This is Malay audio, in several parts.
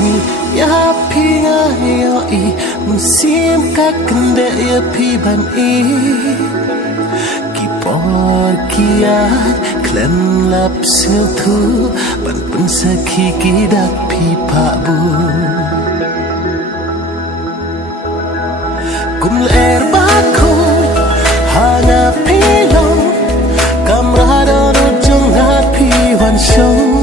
sing ya pi nga yo I mun sim ka kende ya pi ban I ki por kiat klen lap sil thu ban pun sakhi ki dak pi pa bu kum ler ba ko hanga pi long kamrada no jong ha pi wan shong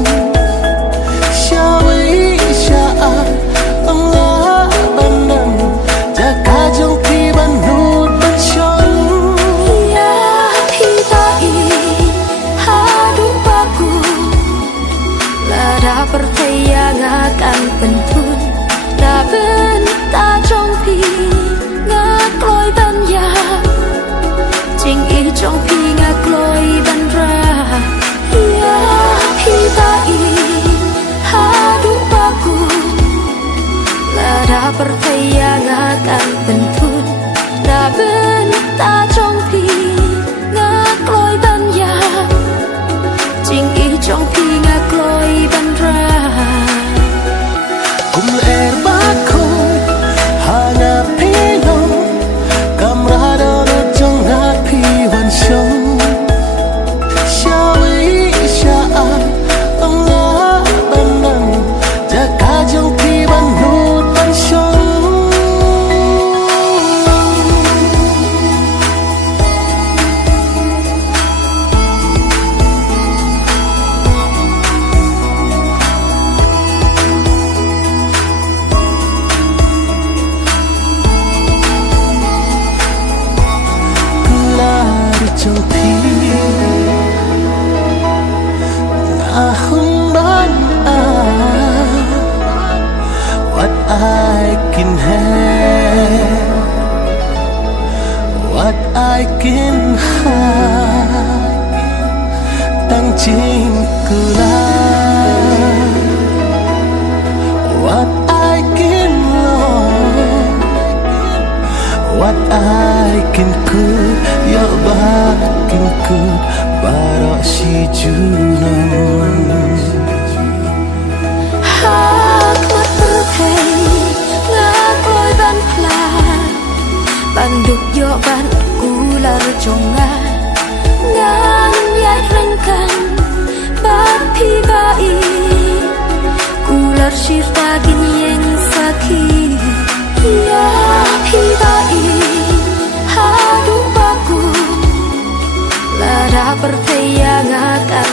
percaya akan pentun đã bên ta trong phi ngạc lối ban ya chính ý trong phi ngạc lối ban ra ya hi ta I hadu baku là đã percaya akan pentun đã bên ta trong phi ngạc lối ban ya chính ý trong phi ngạc lối ban ra kum ler ba ko hanga pino kamrada no jong ha pi wan shong shawi sha Allah banan jaka jong pi ban nut ban shong trong thi ahum ban what I can have what I can have tang ching kula what I can love what I can could ya bakin ku barak si junang hak mất thầy ngạc lối ban pla ban đục do ban cú lar trong ngang nhai rengkan ban pi bai cú lar shirta gin yang sakhi ya pi bai hadu baku là đã percaya akan